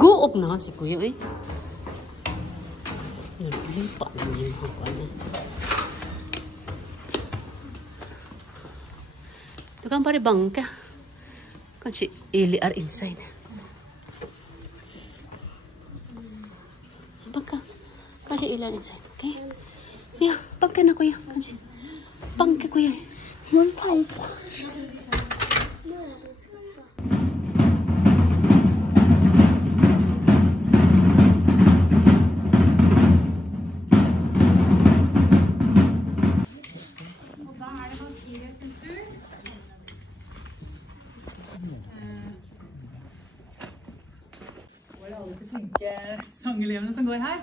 Go up na si Kuya eh. Nalipa naman yung hapa na. Ito kan pare bangka. Kan si Eli are inside. Bangka. Kan si Eli are inside. Okay? Yeah, bangka na Kuya. Kan si bangka Kuya. One pipe. Alle så flinke sangelevene som går her.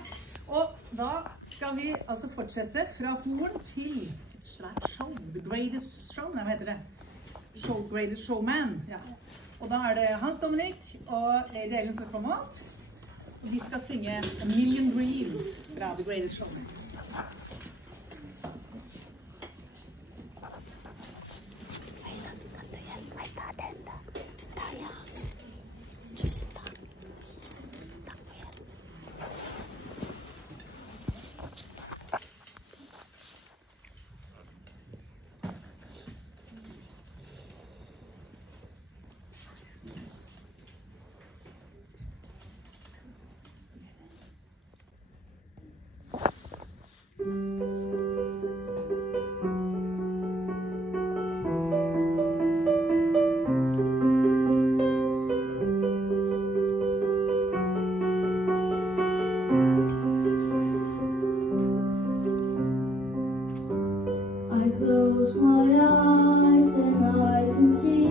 Og da skal vi altså fortsette fra horn til et svært show. The Greatest Show, hva heter det? Greatest Showman. Ja. Og da er det Hans Dominic og Lady Ellen som kommer opp. Og de skal synge A Million Dreams fra The Greatest Showman. Close my eyes and I can see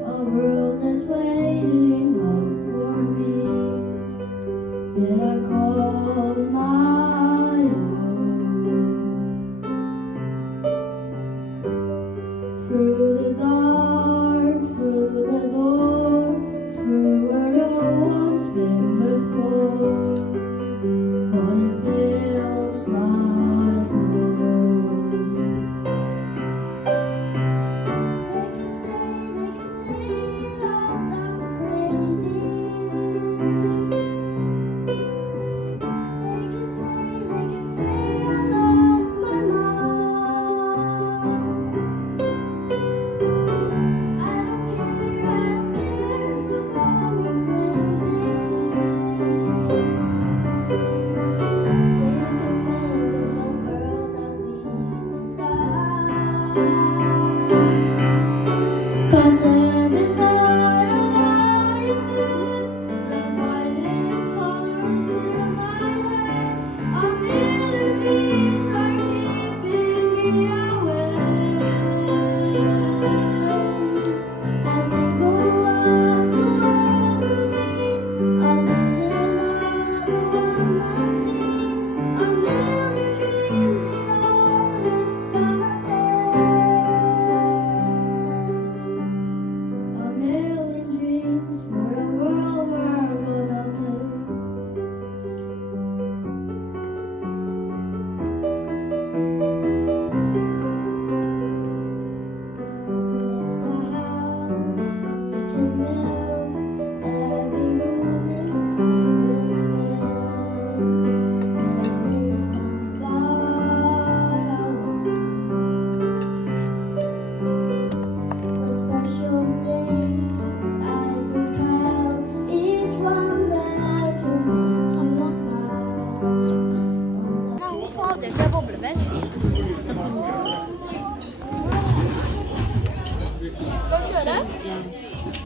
a world that's waiting up for me, that I call my own. Through the dark, through the door, through where no one's been before, but it feels like home.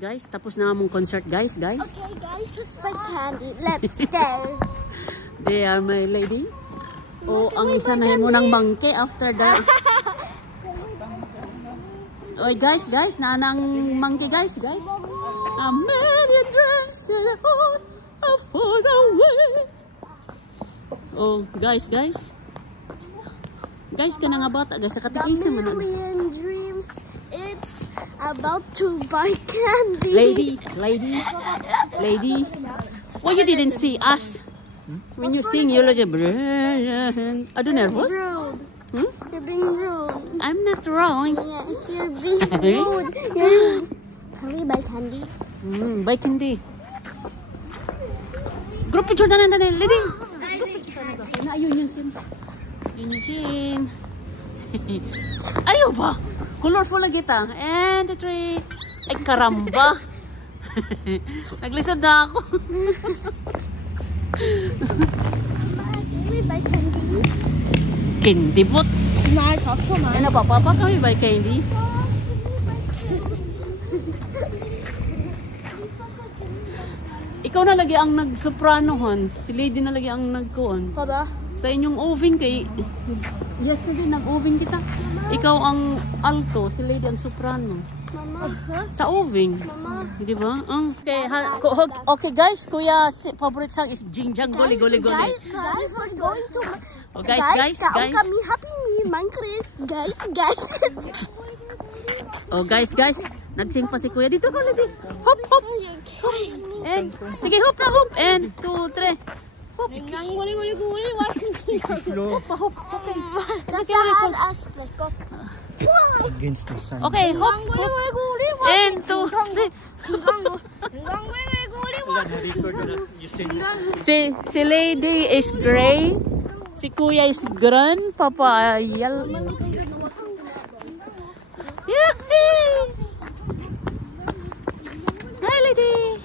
Guys, tapos na among concert guys. Okay guys, let's buy candy. Let's go. They are my lady. O ang isa na mo ng monkey after that. Oy guys, naanang monkey guys. A million dreams are far away. Oh guys. Guys, ka na nga bata guys, sa katikisa man. Million dreams. It's about to buy candy. Lady. Well, you didn't see us. When you sing, you're like, are you nervous? Rude. Hmm? You're being rude. I'm not wrong. Yes, you're being rude. Can we buy candy? Buy candy. Group picture na lang, lady. Group picture na ko. Na, yun yung scene. Yun yung scene. Ayaw ba? Colorful lagi ta. And the tree. Ay, karamba. Naglisod na ako. We buy candy. Candy pot. Nah, talk so much. Ano pa? Papa kami ba candy? Ikaw na lagi ang nag-soprano, Hans. Si Lady na lagi ang nag-kuon. Pada. Sa inyong oving kay... Yesterday, nag-oving kita. Ikaw ang alto, si Lady ang soprano. Mama. Sa oving. Mama. Di ba? Okay, okay guys, kuya, favorite song is Jingjang Goli Goli Goli. Guys, we're going to. Oh, guys. Kami happy me, Minecraft. Guys. Oh, guys. Nagsing pa si kuya. Dito ka, Lady. Hop, hop. And, sige, hop na, hop. And, 2, 3. Hop. Guli. Hop pa, hop. Okay. Against the sun. Okay, hop, hop. And, 2, 3. Si Lady is gray. Si kuya is green. Papa, yellow. Yahoo! Hi, Lady.